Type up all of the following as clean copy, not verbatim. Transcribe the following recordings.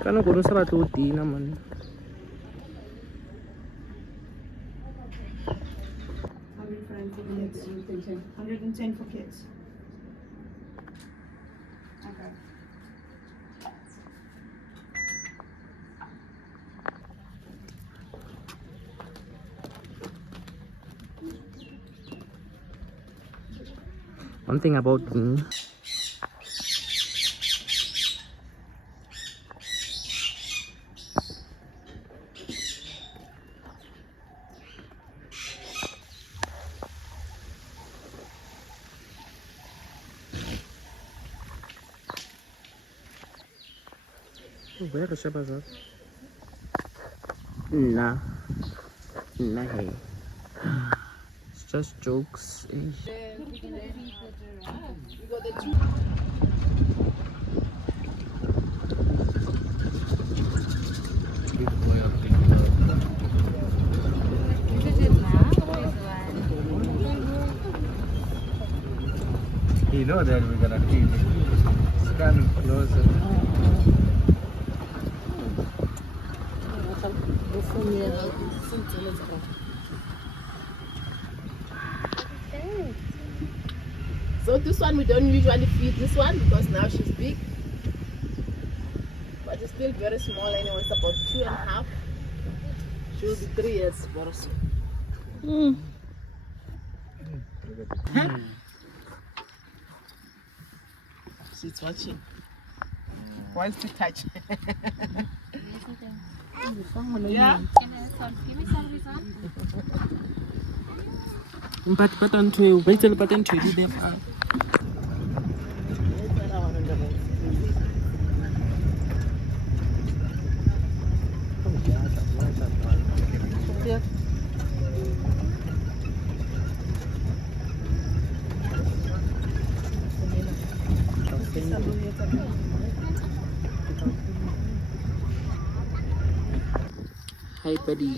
Kana go sa batlo tina man. 110 for kids. Okay. One thing about me, where is siya ba sa? Nah, hey. It's just jokes. You know that we're gonna feed it. It's kind of closer. So this one we don't usually feed this one because now she's big, but it's still very small anyway. It's about 2.5. She'll be 3 years very soon. She's watching. Wants to touch. Yeah. But until wait till but until you then. Hi, buddy.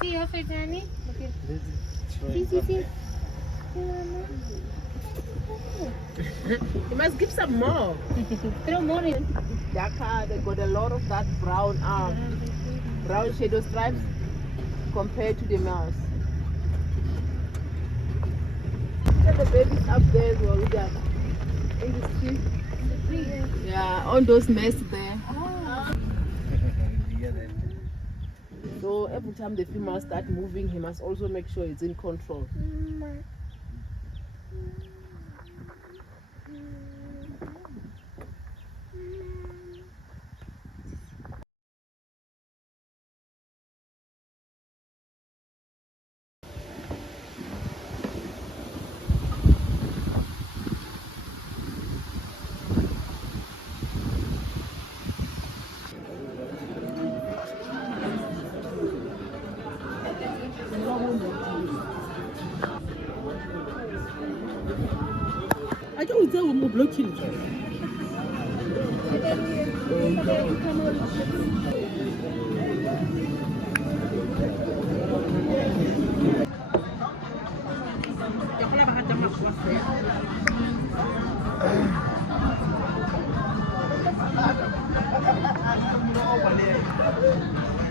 See your face, Annie? See. You must give some more. Throw more in. Dhaka, they got a lot of that brown shadow stripes compared to the mouse. The babies up there as well, look at in the tree. Yeah, on those nests there. So every time the female start moving, he must also make sure it's in control. I can't tell what blocking.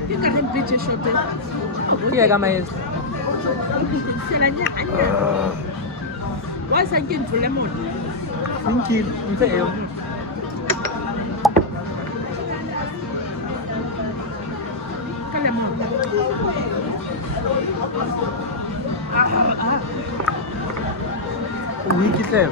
You got him bitch shot. Here, guys. Why is I getting to lemon? Thank you. Lemon. Weak is them.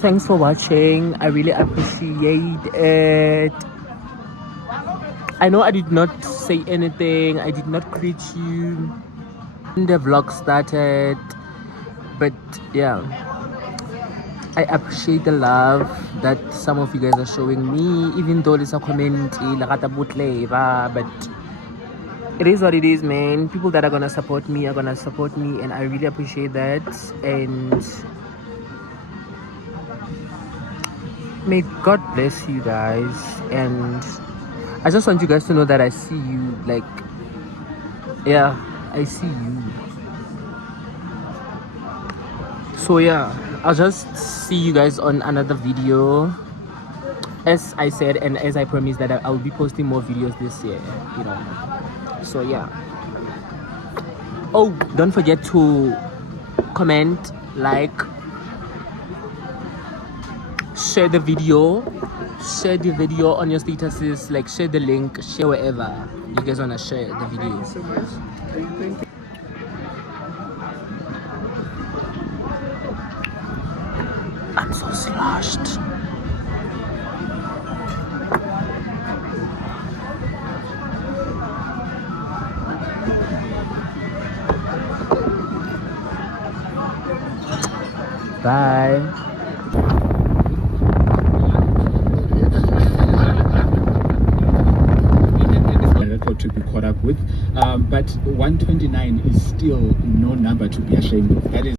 Thanks for watching. I really appreciate it. I know I did not say anything. I did not greet you when the vlog started. But yeah, I appreciate the love that some of you guys are showing me, even though there's a comment, but it is what it is, man. People that are gonna support me are gonna support me, and I really appreciate that. And May God bless you guys, and I just want you guys to know that I see you. Like, yeah, I see you. So yeah, I'll just see you guys on another video. As I said, and as I promised, that I'll be posting more videos this year, you know. So yeah. Oh, don't forget to comment, like, share the video on your statuses, like share the link, share wherever you guys wanna share the video. So much. Thank you. I'm so sloshed. Bye. Record to be caught up with, but 129 is still no number to be ashamed of. That is